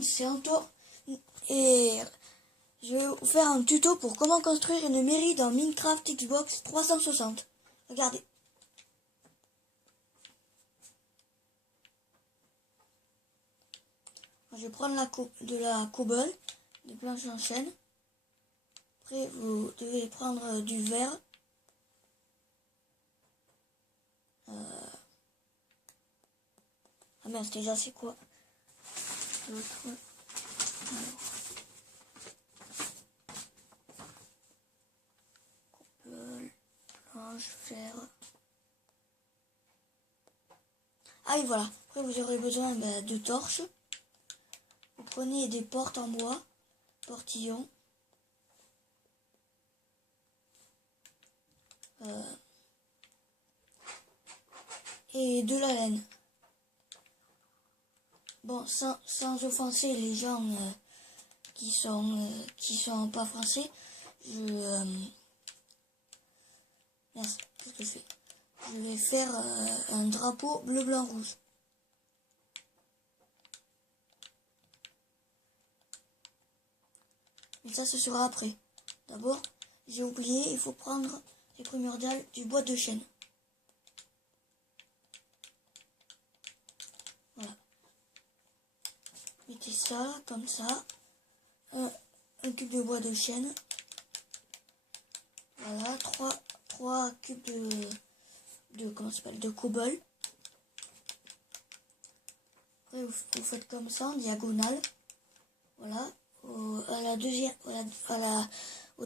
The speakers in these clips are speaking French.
C'est Anto et je vais vous faire un tuto pour comment construire une mairie dans Minecraft Xbox 360. Regardez. Je vais prendre de la cobble, des planches en chaîne. Après, vous devez prendre du verre. Ah merde, déjà c'est quoi l'autre? Planche, fer. Ah et voilà. Après vous aurez besoin de torches. Vous prenez des portes en bois, portillons. Et de la laine. Bon, sans offenser les gens qui sont pas français, qu'est-ce que je fais? Je vais faire un drapeau bleu, blanc, rouge. Mais ça, ce sera après. D'abord, j'ai oublié, il faut prendre les primordiales du bois de chêne. Voilà. Mettez ça, comme ça. Un cube de bois de chêne. Voilà, 3 cubes comment ça s'appelle, de cobble. Après, vous faites comme ça, en diagonale. Voilà. Au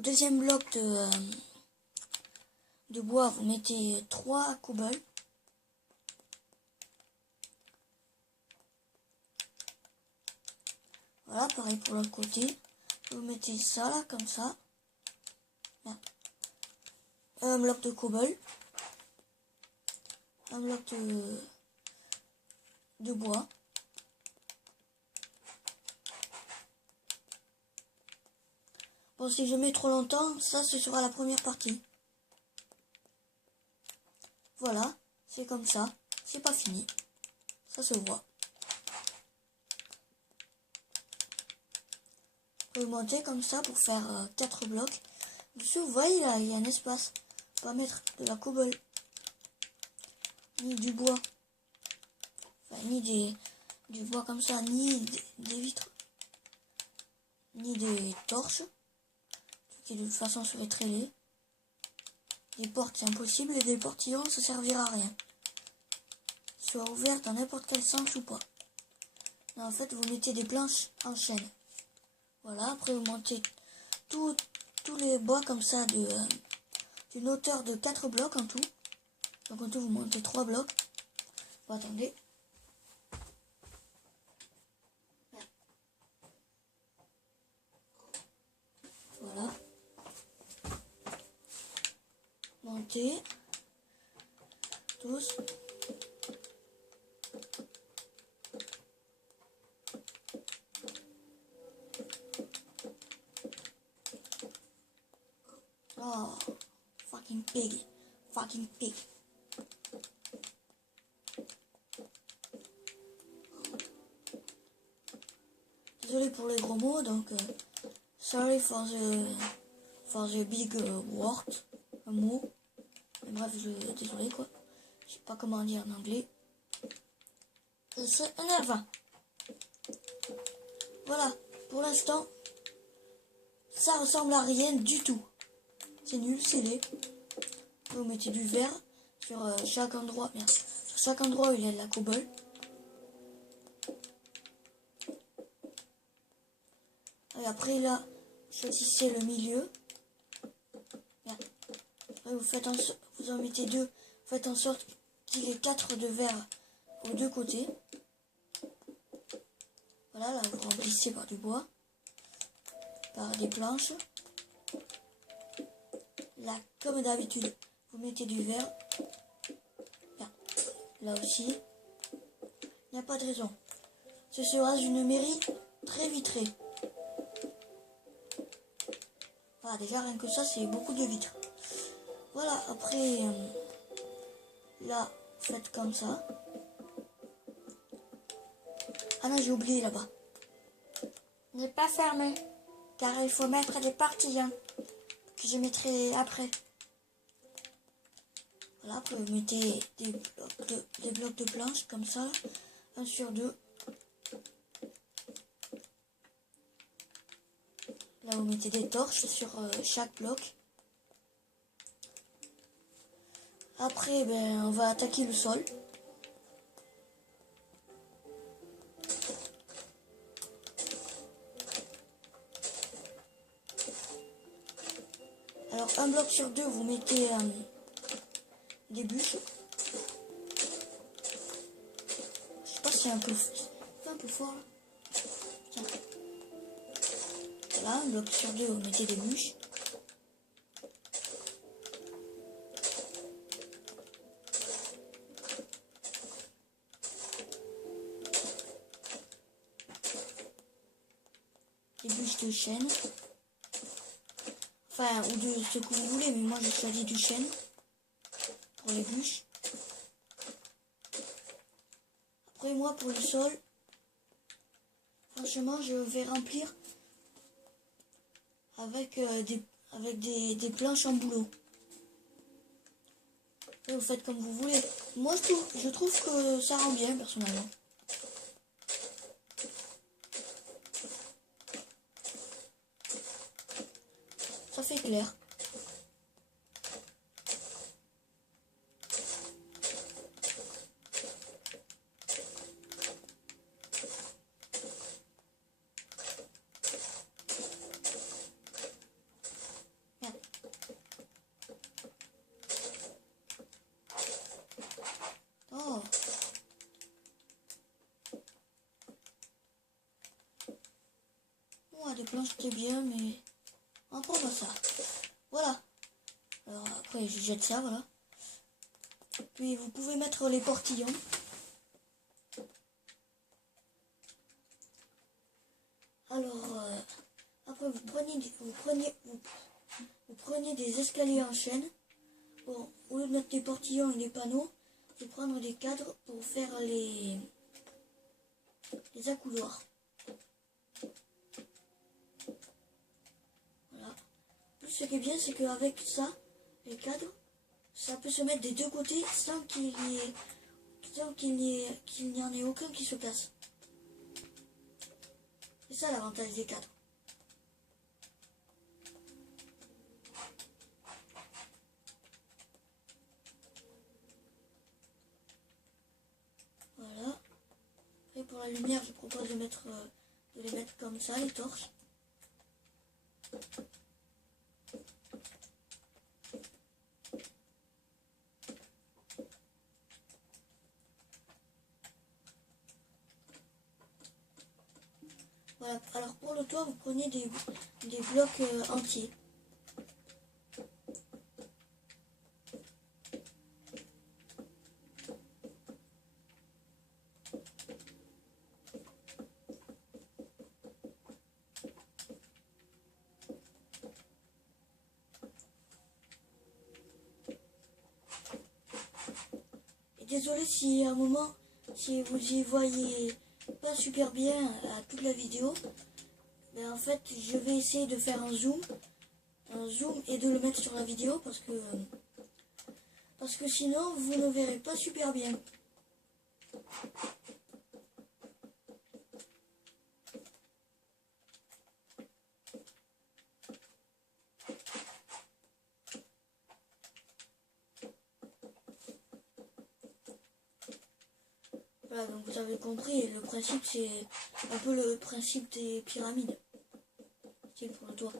deuxième bloc de bois, vous mettez 3 cobbles. Voilà, pareil pour l'autre côté. Vous mettez ça là, comme ça. Là. Un bloc de cobble. Un bloc de bois. Bon, si je mets trop longtemps, ça ce sera la première partie. Voilà, c'est comme ça. C'est pas fini. Ça se voit. Vous pouvez monter comme ça pour faire 4 blocs. Dessus, vous voyez là, il y a un espace. On va mettre de la cobble. Ni du bois. Enfin, ni du bois comme ça, ni des vitres. Ni des torches. Qui de toute façon seraient très laid. Des portes, c'est impossible. Et des portillons, ça servira à rien. Qu'ils soient ouverts dans n'importe quel sens ou pas. Là, en fait, vous mettez des planches en chaîne. Voilà, après vous montez tous les bois comme ça d'une hauteur de 4 blocs en tout. Donc en tout, vous montez 3 blocs. Bon, attendez. Voilà. Montez. Tous. Oh, fucking pig. Fucking pig. Désolé pour les gros mots, donc sorry for the big word, un mot. Mais bref, désolé quoi. Je sais pas comment dire en anglais. C'est énervant. Voilà, pour l'instant, ça ressemble à rien du tout. C'est nul, c'est laid. Vous mettez du verre sur chaque endroit. Merde. Sur chaque endroit où il y a de la cobble. Et après là, choisissez le milieu. Merde. Après, vous en mettez 2. Faites en sorte qu'il y ait 4 de verre aux 2 côtés. Voilà, là vous remplissez par du bois. Par des planches. Là, comme d'habitude, vous mettez du verre. Là aussi. Il n'y a pas de raison. Ce sera une mairie très vitrée. Voilà, déjà rien que ça, c'est beaucoup de vitres. Voilà, après, là, faites comme ça. Ah non, j'ai oublié là-bas. n'est pas fermé. Car il faut mettre des partillons que je mettrai après. Voilà, après vous mettez des blocs de planches comme ça, un sur deux. Là vous mettez des torches sur chaque bloc. Après on va attaquer le sol. Alors un bloc sur deux vous mettez des bûches. Je sais pas si c'est un peu fort là. Tiens. Voilà, un bloc sur deux vous mettez des bûches. Des bûches de chêne. Enfin, ou de ce que vous voulez, mais moi j'ai choisi du chêne pour les bûches. Après moi pour le sol, franchement je vais remplir avec des planches en bouleau. Et vous faites comme vous voulez. Moi je trouve que ça rend bien personnellement. Ça fait clair. Oh. Ouais, des planches c'est bien, mais on prend pas ça. Voilà. Alors après je jette ça, voilà. Puis vous pouvez mettre les portillons. Alors après vous prenez des escaliers en chaîne. Bon, au lieu de mettre des portillons et des panneaux, je vais prendre des cadres pour faire les accoudoirs. Voilà. Plus ce qui est bien, c'est qu'avec ça, les cadres, ça peut se mettre des deux côtés sans qu'il n'y en ait aucun qui se casse. C'est ça l'avantage des cadres. Voilà. Après pour la lumière, je propose de les mettre comme ça, les torches. Voilà. Alors pour le toit, vous prenez des blocs entiers. Désolé si à un moment, si vous y voyez pas super bien à toute la vidéo, mais en fait je vais essayer de faire un zoom et de le mettre sur la vidéo parce que sinon vous ne verrez pas super bien. Voilà, donc vous avez compris, le principe c'est un peu le principe des pyramides. C'est pour le toit.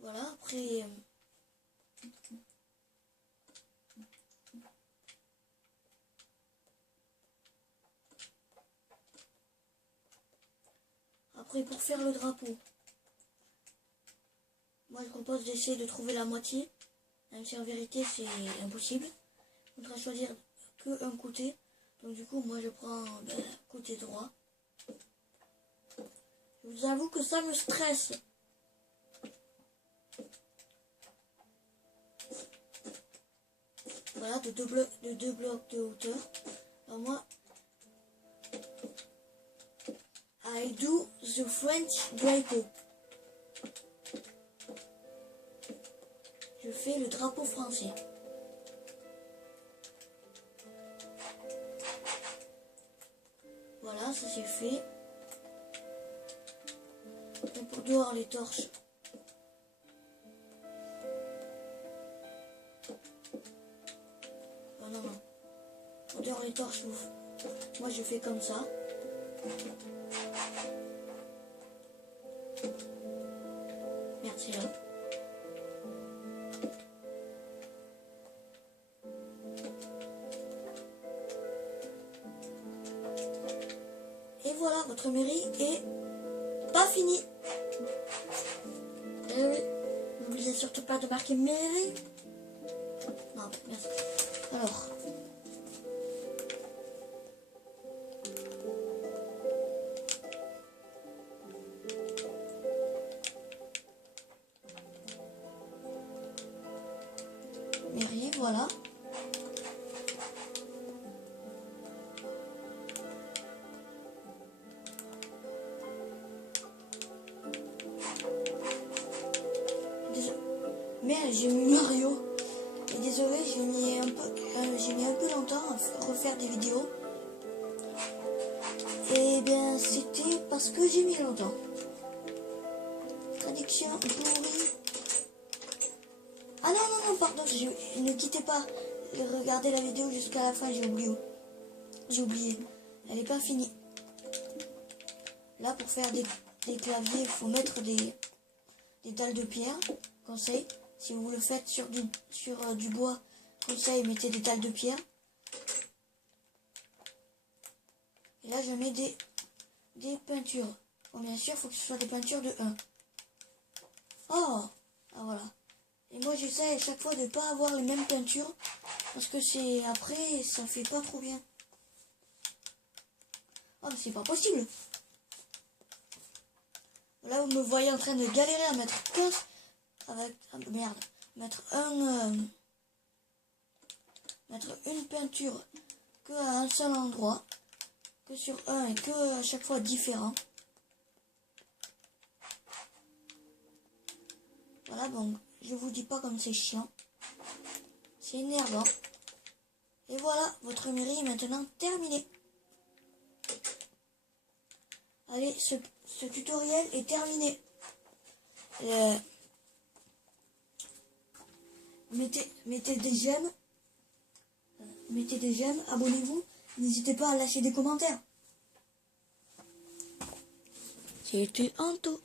Voilà, après pour faire le drapeau, moi je propose d'essayer de trouver la moitié, même si en vérité c'est impossible. Il faudra choisir que un côté. Donc du coup moi je prends côté droit. Je vous avoue que ça me stresse. Voilà, de deux blocs de hauteur. Alors moi, I do the French drapeau. Je fais le drapeau français. Voilà, ça c'est fait. Et pour dehors les torches. Oh non, non. Pour dehors les torches, moi je fais comme ça. Merde, c'est là. Et voilà, votre mairie est pas finie. Et oui, n'oubliez surtout pas de marquer mairie. Non, merci. Alors. Mairie, voilà. Mais j'ai mis Mario. Et désolé, j'ai mis un peu longtemps à refaire des vidéos. Et bien c'était parce que j'ai mis longtemps. Traduction pourrie. Ah non, non, non, pardon, ne quittez pas. Regardez la vidéo jusqu'à la fin, j'ai oublié. J'ai oublié. Elle n'est pas finie. Là, pour faire des claviers, il faut mettre des dalles de pierre. Conseil. Si vous le faites sur du bois, conseil, mettez des dalles de pierre. Et là, je mets des peintures. Bon, bien sûr, il faut que ce soit des peintures de 1. Oh! Ah, voilà. Et moi, j'essaie à chaque fois de ne pas avoir les mêmes peintures. Parce que c'est après, ça fait pas trop bien. Oh, mais c'est pas possible. Là, vous me voyez en train de galérer à mettre mettre une peinture que à un seul endroit, que sur un et que à chaque fois différent. Voilà, donc je vous dis pas comme c'est chiant, c'est énervant. Et voilà, votre mairie est maintenant terminée. Allez, ce tutoriel est terminé. Mettez des j'aime. Mettez des j'aime, abonnez-vous. N'hésitez pas à lâcher des commentaires. C'était Anto.